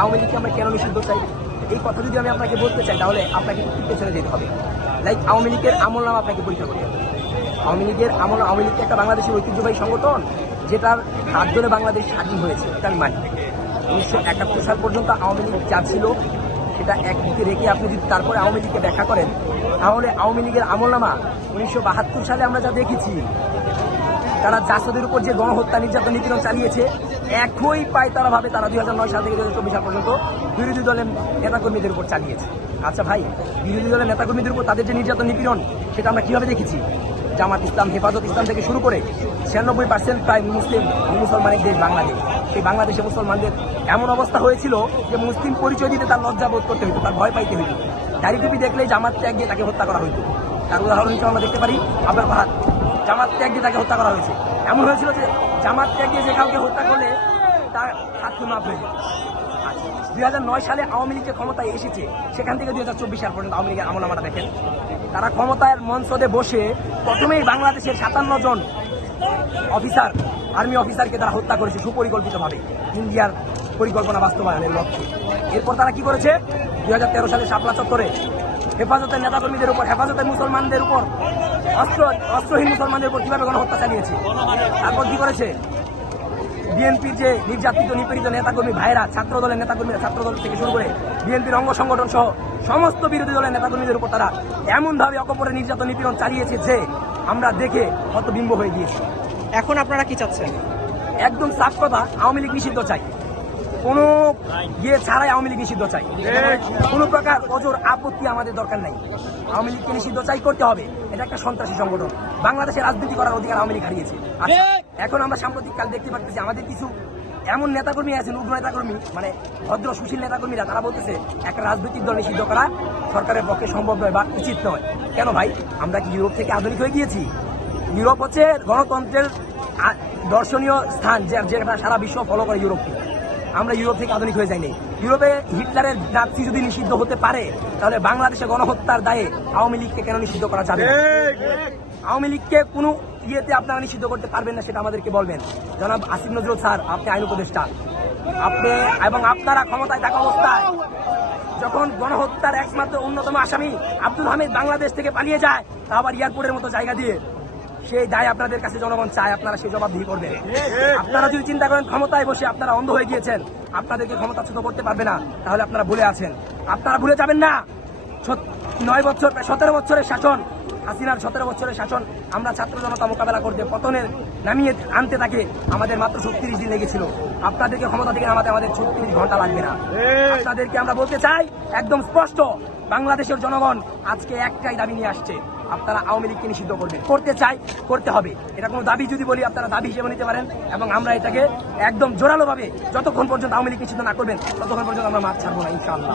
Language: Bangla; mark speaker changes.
Speaker 1: আওয়ামী লীগকে আমরা কেন নিষিদ্ধ চাই? এই কথা যদি আমি আপনাকে বলতে চাই, তাহলে আপনাকে পেছনে যেতে হবে। লাইক আওয়ামী লীগের আমল নাম আপনাকে পরীক্ষা করতে হবে। আওয়ামী লীগের আমল, আওয়ামী লীগ একটা বাংলাদেশের ঐতিহ্যবাহী সংগঠন, যেটার হাত ধরে বাংলাদেশ স্বাধীন হয়েছে, এটা আমি মানি। উনিশশো একাত্তর সাল পর্যন্ত আওয়ামী লীগ যা ছিল, সেটা একদিকে রেখে আপনি যদি তারপরে আওয়ামী লীগকে ব্যাখ্যা করেন, তাহলে আওয়ামী লীগের আমলনামা উনিশশো বাহাত্তর সালে আমরা যা দেখেছি, তারা জাসদের উপর যে গণহত্যা, নির্যাতন, নিপীড়ন চালিয়েছে একই পায় তারা ভাবে তারা দুই হাজার নয় সাল থেকে দুই হাজার চব্বিশ সাল পর্যন্ত বিরোধী দলের নেতাকর্মীদের উপর চালিয়েছে। আচ্ছা ভাই, বিরোধী দলের নেতাকর্মীদের উপর তাদের যে নির্যাতন, নিপীড়ন, সেটা আমরা কীভাবে দেখেছি? জামাত ইসলাম, হেফাজত ইসলাম থেকে শুরু করে ছিয়ানব্বই পার্সেন্ট প্রায় মুসলিম, মুসলমানের দেশ বাংলাদেশ। সেই বাংলাদেশে মুসলমানদের এমন অবস্থা হয়েছিল যে মুসলিম পরিচয় দিতে তার লজ্জা বোধ করতে হইতো, তার ভয় পাইতে হইতো। দাড়ি টুপি দেখলেই জামাত ত্যাগ দিয়ে তাকে হত্যা করা হইতো। তার উদাহরণ হিসেবে আমরা দেখতে পারি আবার পাহাড় জামাত ত্যাগ দিয়ে তাকে হত্যা করা হয়েছে। এমন হয়েছিল যে জামাত ত্যাগ দিয়ে যে কাউকে হত্যা করলে তার হাত মাফ হয়ে যায়। দুই হাজার নয় সালে আওয়ামী লীগের ক্ষমতায় এসেছে, সেখান থেকে দুই হাজার চব্বিশ সাল পর্যন্ত আওয়ামী লীগের আমল আমরা দেখেন। তারা ক্ষমতার মঞ্চদে বসে প্রথমেই বাংলাদেশের সাতান্ন জন অফিসার, আর্মি অফিসারকে তারা হত্যা করেছে সুপরিকল্পিতভাবে, ইন্ডিয়ার পরিকল্পনা বাস্তবায়নের লক্ষ্যে। এরপর তারা কি করেছে? দুই হাজার তেরো সালে শাপলা চত্বরে হেফাজতের নেতাকর্মীদের উপর হেফাজতের মুসলমানদের উপর অস্ত্র অস্ত্রহীন মুসলমানদের উপর কীভাবে গণহত্যা চালিয়েছে? তারপর কি করেছে? বিএনপির যে নির্যাতিত নিপীড়িত নেতাকর্মী ভাইরা ছাত্র দলের নেতাকর্মীরা ছাত্র দল থেকে শুরু করে বিএনপির অঙ্গ সংগঠন সহ সমস্ত বিরোধী দলের নেতাকর্মীদের উপর তারা এমনভাবে অকপরে নির্যাতন নিপীড়ন চালিয়েছে যে আমরা দেখে হতবিম্ব হয়ে গিয়েছি।
Speaker 2: এখন আপনারা কি চাচ্ছেন?
Speaker 1: একদম সাফ কথা আওয়ামী লীগ নিষিদ্ধ চাই। কোনো ইয়ে ছাড়াই আওয়ামী লীগ নিষিদ্ধ চাই। কোনো প্রকার অজর আপত্তি আমাদের দরকার নাই। আওয়ামী লীগকে নিষিদ্ধ চাই করতে হবে। এটা একটা সন্ত্রাসী সংগঠন। বাংলাদেশে রাজনীতি করার অধিকার আওয়ামী লীগ হারিয়েছে। আচ্ছা, এখন আমরা সাম্প্রতিক কাল দেখতে পাচ্ছি আমাদের কিছু এমন নেতাকর্মী আছেন উগ্র নেতাকর্মী মানে ভদ্র সুশীল নেতাকর্মীরা তারা বলতেছে একটা রাজনৈতিক দল নিষিদ্ধ করা সরকারের পক্ষে সম্ভব নয় বা উচিত নয়। কেন ভাই? আমরা কি ইউরোপ থেকে আধুনিক হয়ে গিয়েছি? ইউরোপ হচ্ছে গণতন্ত্রের দর্শনীয় স্থান যেটা সারা বিশ্ব ফলো করে ইউরোপকে। আমরা ইউরোপ থেকে আধুনিক হয়ে যাইনি। ইউরোপে হিটলারের নাৎসি যদি নিষিদ্ধ হতে পারে, তাহলে বাংলাদেশে গণহত্যার দায়ে আওয়ামী লীগকে কেন নিষিদ্ধ করা যাবে আওয়ামী লীগকে কোনো ইয়েতে আপনারা নিষিদ্ধ করতে পারবেন না, সেটা আমাদেরকে বলবেন। জনাব আসিফ নজরুল স্যার, আপনি আইন উপদেষ্টা। আপনি এবং আপনারা ক্ষমতায় থাকা অবস্থায় যখন গণহত্যার একমাত্র অন্যতম আসামি আব্দুল হামিদ বাংলাদেশ থেকে পালিয়ে যায়, তা আবার এয়ারপোর্টের মতো জায়গা দিয়ে। সেই দায় আপনাদের কাছে জনগণ চায়, আপনারা সেই জবাবদিহি করবেন। আপনারা যদি চিন্তা করেন ক্ষমতায় বসে আপনারা অন্ধ হয়ে গিয়েছেন, আপনাদেরকে ক্ষমতাচ্যুত করতে পারবে না, তাহলে আপনারা ভুলে আছেন। আপনারা ভুলে যাবেন না। নয় বছর সতেরো বছরের শাসন হাসিনার সতেরো বছরের শাসন আমরা ছাত্র জনতা মোকাবেলা করতে পতনের নামিয়ে আনতে তাকে আমাদের মাত্র ছত্রিশ দিন লেগেছিল। আপনাদেরকে ক্ষমতা থেকে আমাদের আমাদের ছত্রিশ ঘণ্টা লাগবে না। আপনাদেরকে আমরা বলতে চাই একদম স্পষ্ট বাংলাদেশের জনগণ আজকে একটাই দাবি নিয়ে আসছে। আপনারা আওয়ামী লীগকে নিষিদ্ধ করবেন। করতে চাই করতে হবে। এটা কোনো দাবি যদি বলি আপনারা দাবি হিসেবে নিতে পারেন এবং আমরা এটাকে একদম জোরালোভাবে যতক্ষণ পর্যন্ত আওয়ামী লীগ নিষিদ্ধ না করবেন ততক্ষণ পর্যন্ত আমরা মাছ ছাড়বো না ইনশাআল্লাহ।